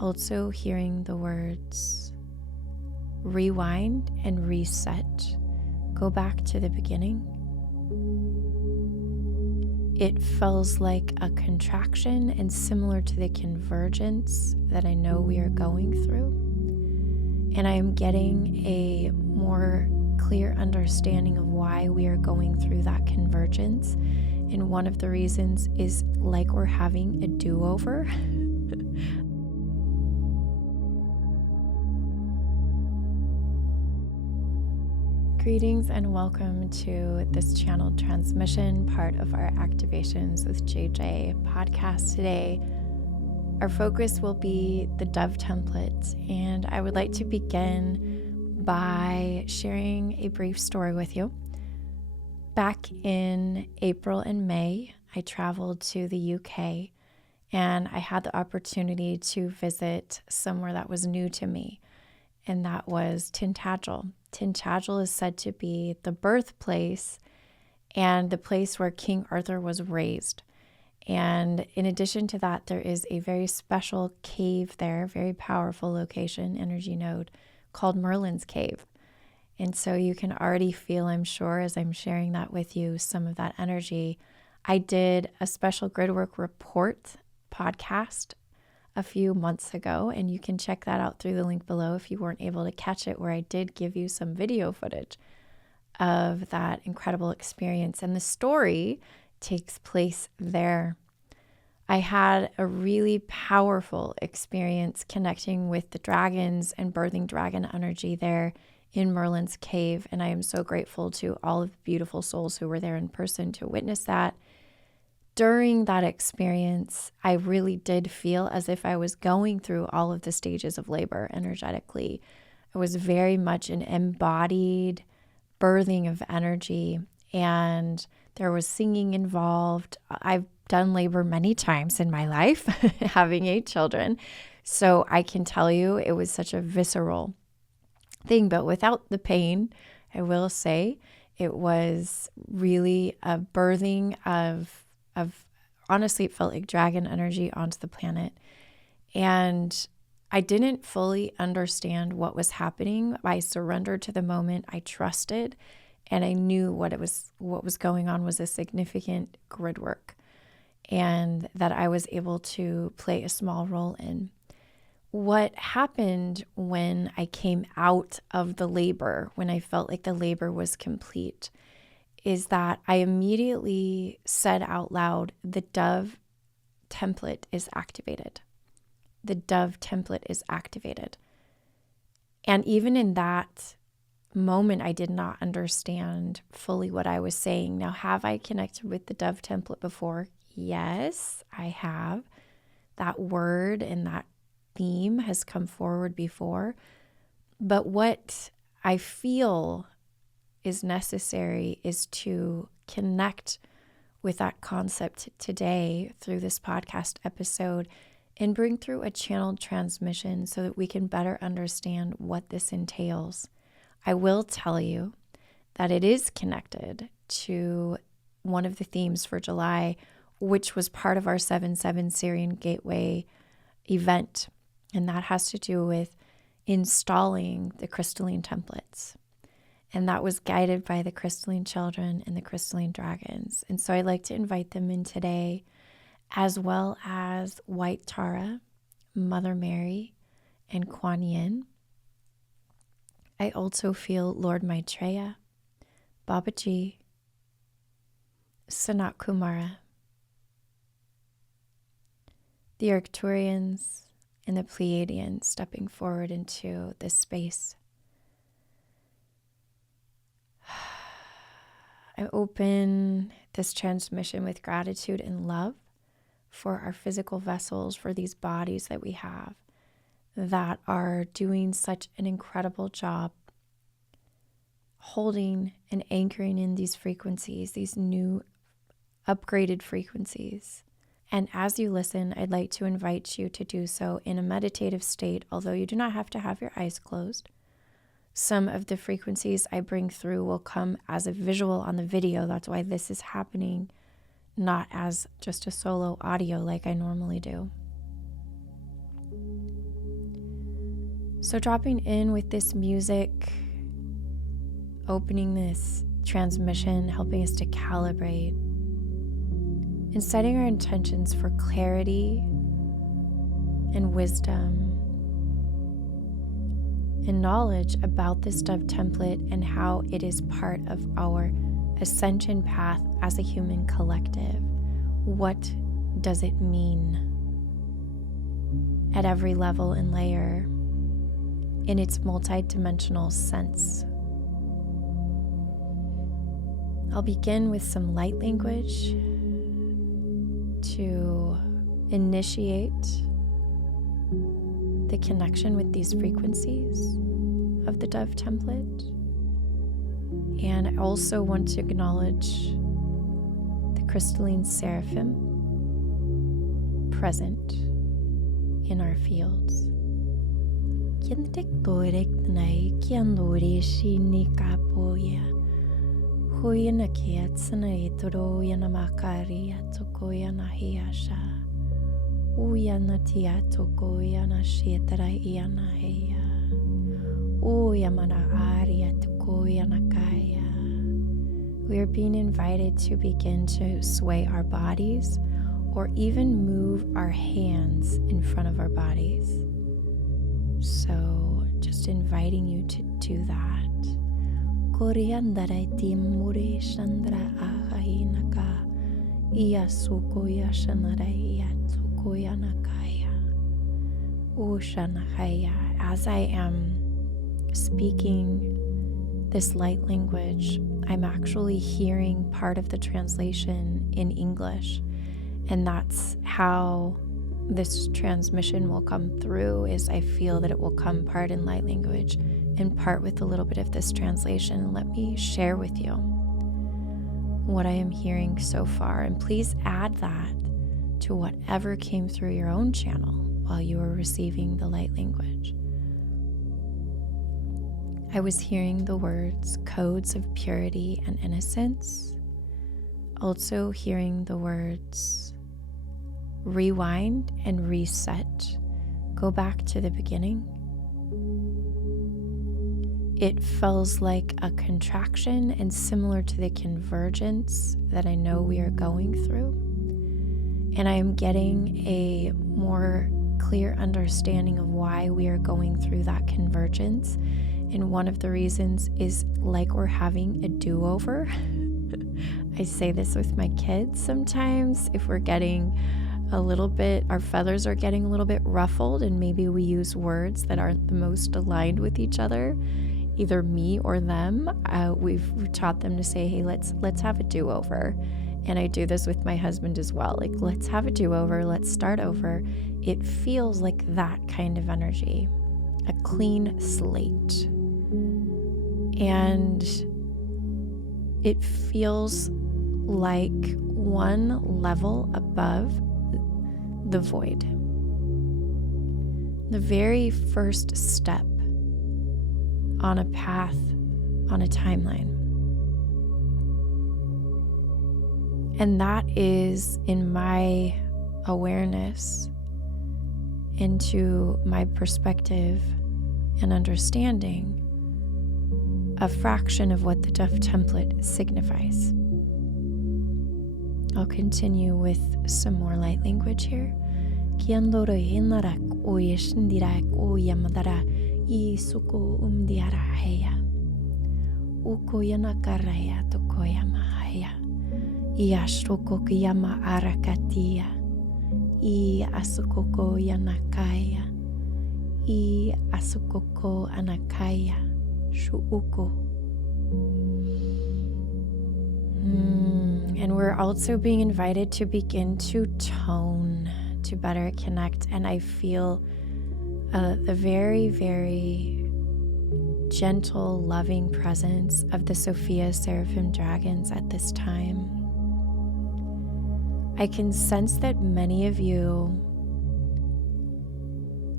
also hearing the words rewind and reset. Go back to the beginning. It feels like a contraction and similar to the convergence that I know we are going through. And I am getting a more clear understanding of why we are going through that convergence. And one of the reasons is like we're having a do-over. Greetings and welcome to this channeled transmission, part of our Activations with JJ podcast today. Our focus will be the Dove template, and I would like to begin by sharing a brief story with you. Back in April and May, I traveled to the UK, and I had the opportunity to visit somewhere that was new to me, and that was Tintagel. Tintagel is said to be the birthplace and the place where King Arthur was raised. And in addition to that, there is a very special cave there, very powerful location, energy node, called Merlin's Cave. And so you can already feel, I'm sure, as I'm sharing that with you, some of that energy. I did a special gridwork report podcast a few months ago, and you can check that out through the link below if you weren't able to catch it, where I did give you some video footage of that incredible experience. And the story takes place there. I had a really powerful experience connecting with the dragons and birthing dragon energy there in Merlin's Cave. And I am so grateful to all of the beautiful souls who were there in person to witness that. During that experience, I really did feel as if I was going through all of the stages of labor energetically. It was very much an embodied birthing of energy, and there was singing involved. I've done labor many times in my life, having 8 children, so I can tell you it was such a visceral thing, but without the pain, I will say. It was really a birthing of honestly, it felt like dragon energy onto the planet. And I didn't fully understand what was happening. I surrendered to the moment. I trusted, and I knew what was going on was a significant grid work, and that I was able to play a small role in. What happened when I came out of the labor, when I felt like the labor was complete, is that I immediately said out loud, the Dove template is activated. The Dove template is activated. And even in that moment, I did not understand fully what I was saying. Now, have I connected with the Dove template before? Yes, I have. That word and that theme has come forward before. But what I feel is necessary is to connect with that concept today through this podcast episode and bring through a channeled transmission so that we can better understand what this entails. I will tell you that it is connected to one of the themes for July, which was part of our 7/7 Syrian Gateway event, and that has to do with installing the crystalline templates. And that was guided by the crystalline children and the crystalline dragons. And so I'd like to invite them in today, as well as White Tara, Mother Mary, and Quan. I also feel Lord Maitreya, Babaji, Sanat Kumara, the Arcturians, and the Pleiadians stepping forward into this space. I open this transmission with gratitude and love for our physical vessels, for these bodies that we have that are doing such an incredible job holding and anchoring in these frequencies, these new upgraded frequencies. And as you listen, I'd like to invite you to do so in a meditative state, although you do not have to have your eyes closed. Some of the frequencies I bring through will come as a visual on the video. That's why this is happening, not as just a solo audio like I normally do. So dropping in with this music, opening this transmission, helping us to calibrate, and setting our intentions for clarity and wisdom and knowledge about this dove template and how it is part of our ascension path as a human collective. What does it mean at every level and layer in its multidimensional sense? I'll begin with some light language to initiate the connection with these frequencies of the dove template. And I also want to acknowledge the crystalline seraphim present in our fields. We are being invited to begin to sway our bodies or even move our hands in front of our bodies. So just inviting you to do that. As I am speaking this light language, I'm actually hearing part of the translation in English, and that's how this transmission will come through. Is I feel that it will come part in light language and part with a little bit of this translation. Let me share with you what I am hearing so far, and please add that to whatever came through your own channel while you were receiving the light language. I was hearing the words codes of purity and innocence, also hearing the words rewind and reset, go back to the beginning. It feels like a contraction and similar to the convergence that I know we are going through. And I am getting a more clear understanding of why we are going through that convergence. And one of the reasons is like we're having a do-over. I say this with my kids sometimes. If we're getting a little bit, our feathers are getting a little bit ruffled, and maybe we use words that aren't the most aligned with each other, either me or them, we've taught them to say, hey, let's have a do-over. And I do this with my husband as well. Like, let's have a do-over, let's start over. It feels like that kind of energy, a clean slate. And it feels like one level above the void. The very first step on a path, on a timeline. And that is, in my awareness, into my perspective and understanding, a fraction of what the dove template signifies. I'll continue with some more light language here. And we're also being invited to begin to tone, to better connect. And I feel the very, very gentle, loving presence of the Sophia Seraphim dragons at this time. I can sense that many of you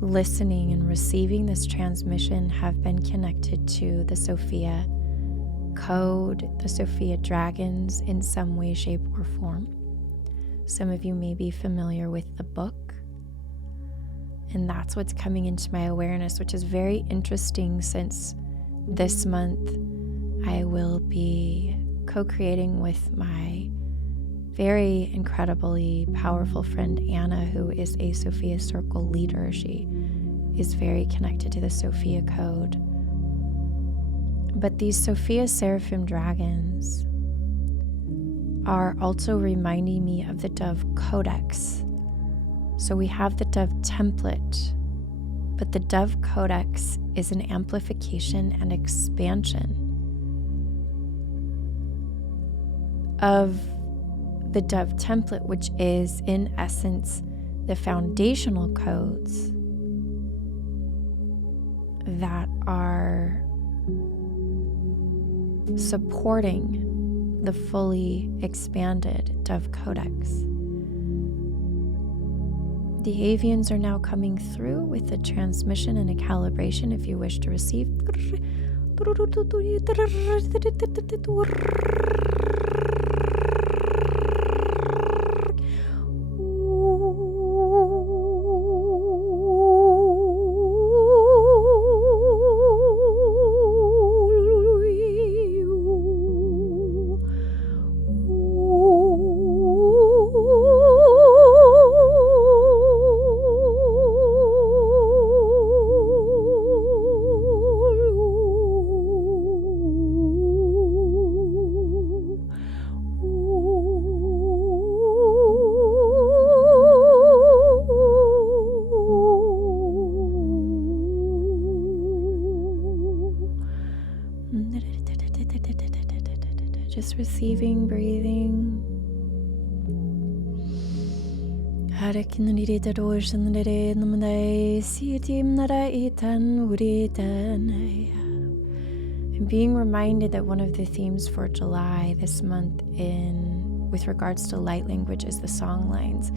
listening and receiving this transmission have been connected to the Sophia code, the Sophia dragons in some way, shape, or form. Some of you may be familiar with the book. And that's what's coming into my awareness, which is very interesting since this month I will be co-creating with my very incredibly powerful friend Anna, who is a Sophia circle leader. She is very connected to the Sophia code. But these Sophia Seraphim dragons are also reminding me of the dove codex. So we have the dove template, but the dove codex is an amplification and expansion of the dove template, which is in essence the foundational codes that are supporting the fully expanded dove codex. The avians are now coming through with a transmission and a calibration if you wish to receive. Just receiving, breathing. I'm being reminded that one of the themes for July this month with regards to light language is the song lines.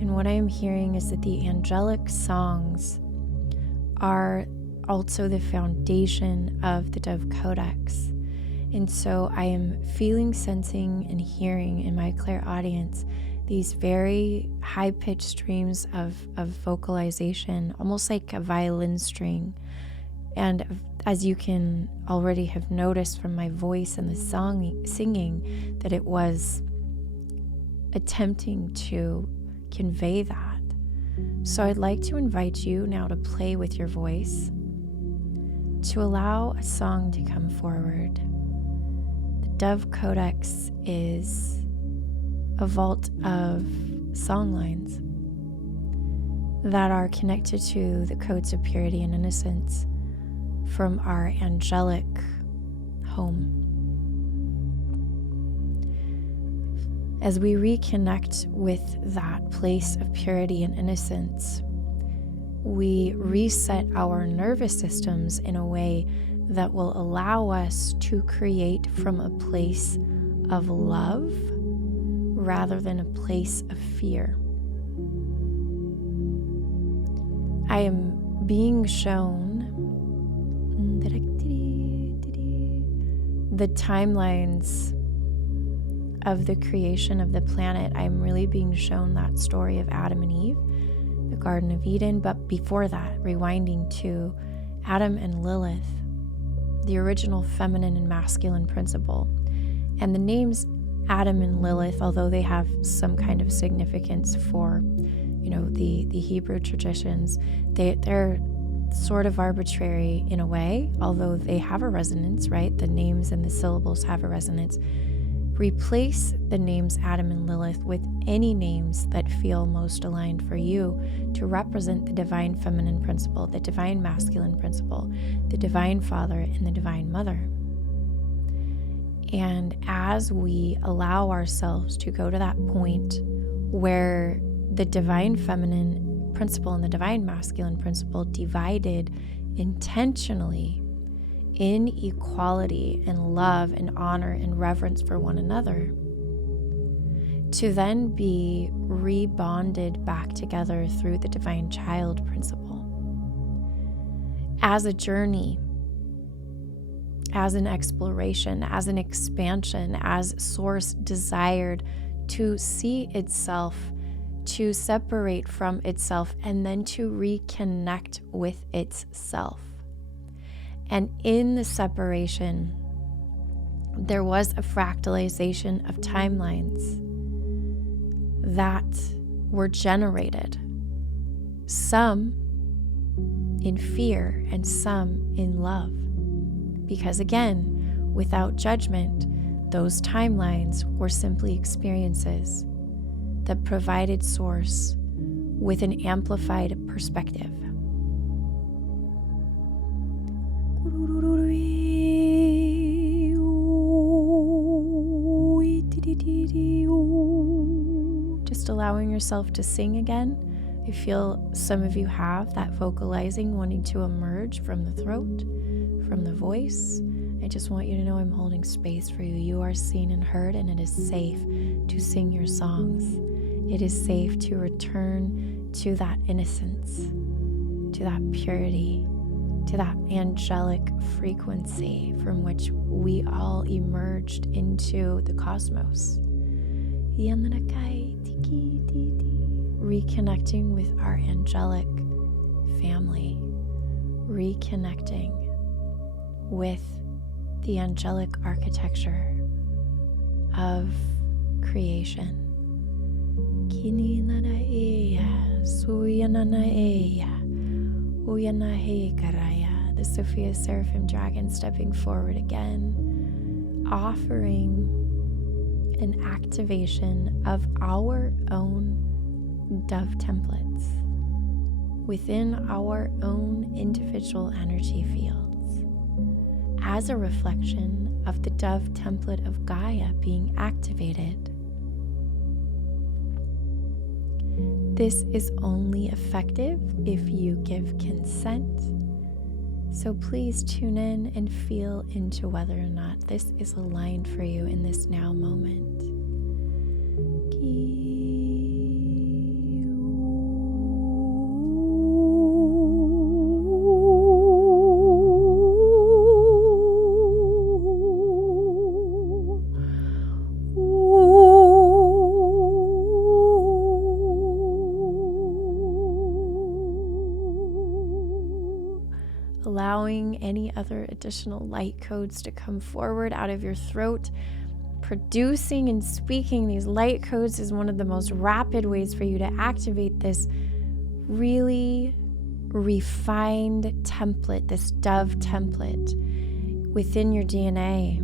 And what I am hearing is that the angelic songs are also the foundation of the Dove Codex. And so I am feeling, sensing, and hearing in my clairaudience these very high-pitched streams of vocalization, almost like a violin string. And as you can already have noticed from my voice and the singing, that it was attempting to convey that. So I'd like to invite you now to play with your voice, to allow a song to come forward. The Dove Codex is a vault of song lines that are connected to the codes of purity and innocence from our angelic home. As we reconnect with that place of purity and innocence, we reset our nervous systems in a way that will allow us to create from a place of love rather than a place of fear. I am being shown the timelines of the creation of the planet. I'm really being shown that story of Adam and Eve, the Garden of Eden, but before that, rewinding to Adam and Lilith, the original feminine and masculine principle. And the names Adam and Lilith, although they have some kind of significance for, the Hebrew traditions, they're sort of arbitrary in a way, although they have a resonance, right? The names and the syllables have a resonance. Replace the names Adam and Lilith with any names that feel most aligned for you to represent the divine feminine principle, the divine masculine principle, the divine father, and the divine mother. And as we allow ourselves to go to that point where the divine feminine principle and the divine masculine principle divided intentionally in equality and love and honor and reverence for one another, to then be rebonded back together through the divine child principle as a journey, as an exploration, as an expansion, as Source desired to see itself to separate from itself and then to reconnect with itself. And in the separation, there was a fractalization of timelines that were generated, some in fear and some in love. Because again, without judgment, those timelines were simply experiences that provided source with an amplified perspective. Just allowing yourself to sing again. I feel some of you have that vocalizing wanting to emerge from the throat, from the voice. I just want you to know I'm holding space for you. You are seen and heard, and it is safe to sing your songs. It is safe to return to that innocence, to that purity, to that angelic frequency from which we all emerged into the cosmos. Reconnecting with our angelic family, reconnecting with the angelic architecture of creation. The Sophia Seraphim dragon stepping forward again, offering an activation of our own dove templates within our own individual energy fields as a reflection of the dove template of Gaia being activated. This is only effective if you give consent. So please tune in and feel into whether or not this is aligned for you in this now moment. Allowing any other additional light codes to come forward out of your throat. Producing and speaking these light codes is one of the most rapid ways for you to activate this really refined template, this dove template within your DNA.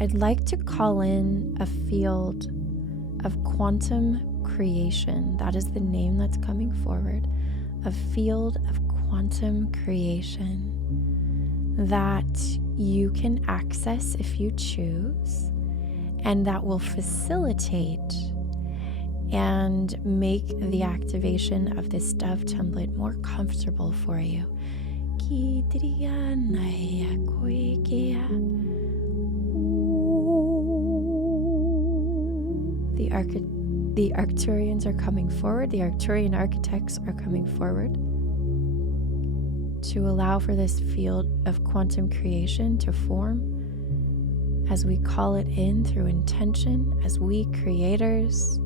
I'd like to call in a field of quantum creation. That is the name that's coming forward. A field of quantum creation that you can access if you choose, and that will facilitate and make the activation of this dove template more comfortable for you. The Arcturians are coming forward. The Arcturian architects are coming forward to allow for this field of quantum creation to form as we call it in through intention, as we creators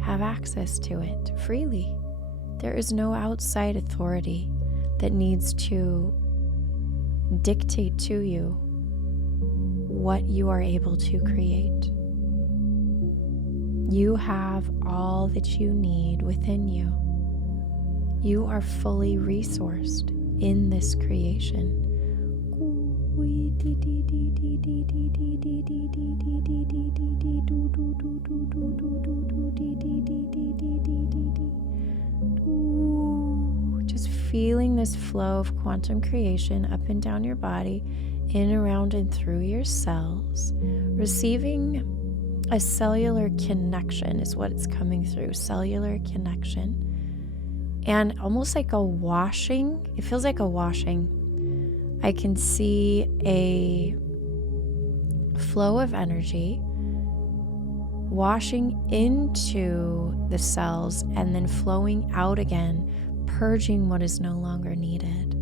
have access to it freely. There is no outside authority that needs to dictate to you what you are able to create. You have all that you need within you. You are fully resourced in this creation. Just feeling this flow of quantum creation up and down your body, in, around, and through your cells, receiving a cellular connection is what it's coming through. Cellular connection. And almost like a washing. It feels like a washing. I can see a flow of energy washing into the cells and then flowing out again, purging what is no longer needed.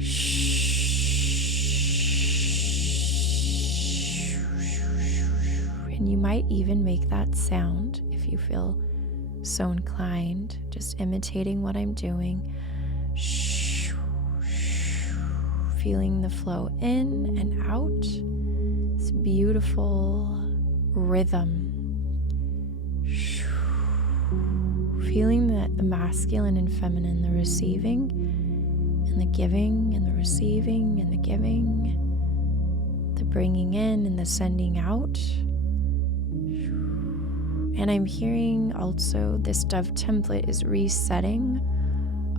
Shh. And you might even make that sound if you feel so inclined, just imitating what I'm doing. Feeling the flow in and out. This beautiful rhythm. Feeling that the masculine and feminine, the receiving and the giving, and the receiving and the giving, the bringing in and the sending out. And I'm hearing also this dove template is resetting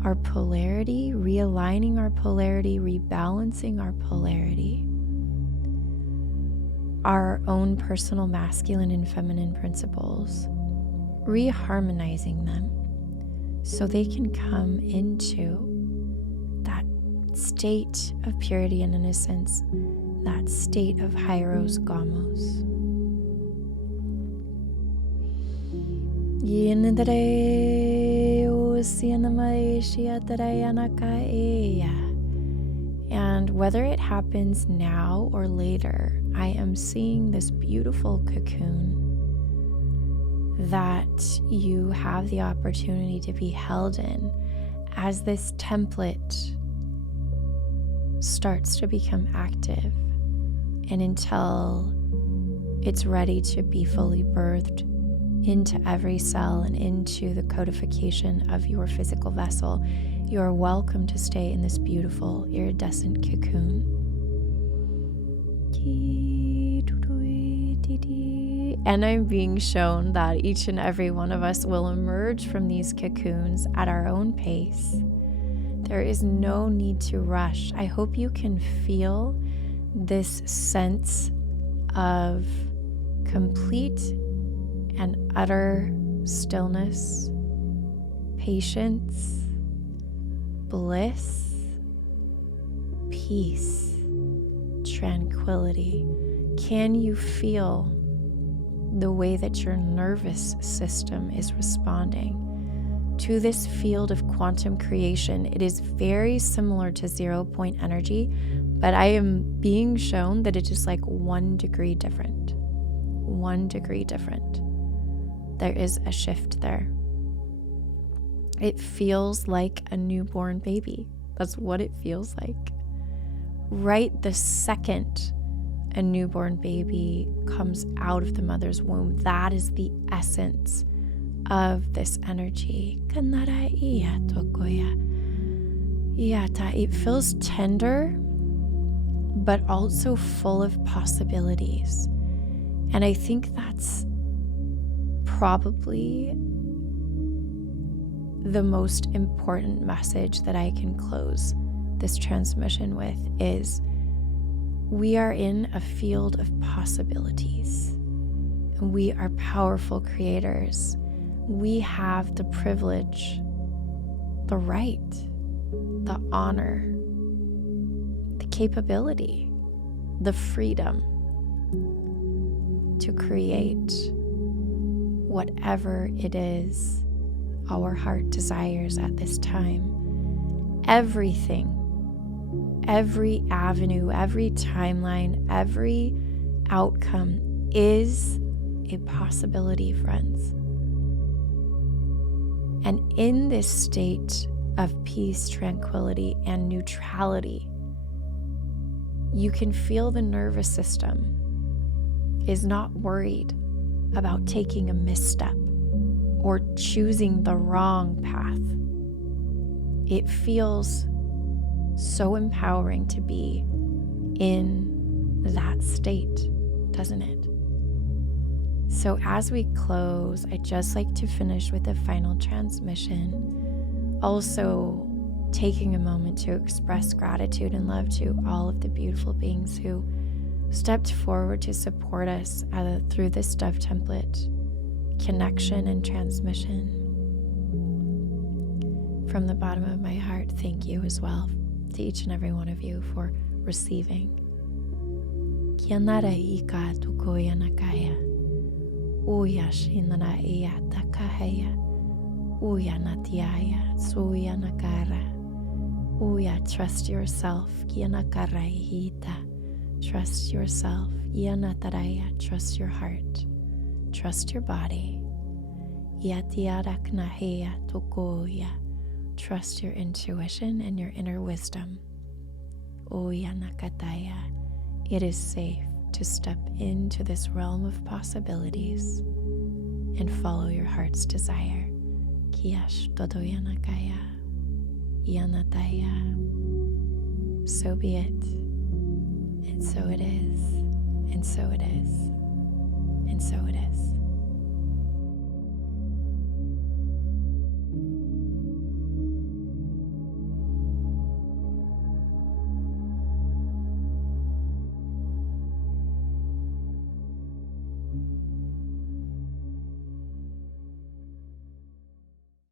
our polarity, realigning our polarity, rebalancing our polarity, our own personal masculine and feminine principles, reharmonizing them so they can come into that state of purity and innocence, that state of Hieros Gamos. And whether it happens now or later, I am seeing this beautiful cocoon that you have the opportunity to be held in as this template starts to become active, and until it's ready to be fully birthed into every cell and into the codification of your physical vessel, you are welcome to stay in this beautiful iridescent cocoon. And I'm being shown that each and every one of us will emerge from these cocoons at our own pace. There is no need to rush. I hope you can feel this sense of complete and utter stillness, patience, bliss, peace, tranquility. Can you feel the way that your nervous system is responding to this field of quantum creation? It is very similar to 0 point energy, but I am being shown that it is like 1 degree different. 1 degree different. There is a shift there. It feels like a newborn baby. That's what it feels like. Right the second a newborn baby comes out of the mother's womb, that is the essence of this energy. It feels tender, but also full of possibilities. And I think that's probably the most important message that I can close this transmission with is we are in a field of possibilities, and we are powerful creators. We have the privilege, the right, the honor, the capability, the freedom to create whatever it is our heart desires at this time. Everything, every avenue, every timeline, every outcome is a possibility, friends. And in this state of peace, tranquility, and neutrality, you can feel the nervous system is not worried about taking a misstep or choosing the wrong path. It feels so empowering to be in that state, doesn't it? So as we close, I'd just like to finish with a final transmission. Also taking a moment to express gratitude and love to all of the beautiful beings who stepped forward to support us through this dove template connection and transmission. From the bottom of my heart, thank you as well to each and every one of you for receiving. Kianara ika tukoya nakaya. Uya shinana iya takahaya. Uya natiaya suya nakara. Uya trust yourself. Kianakara ihita. Trust yourself. Ianataraya, trust your heart. Trust your body. Trust your intuition and your inner wisdom. It is safe to step into this realm of possibilities and follow your heart's desire. So be it, and so it is, and so it is, and so it is.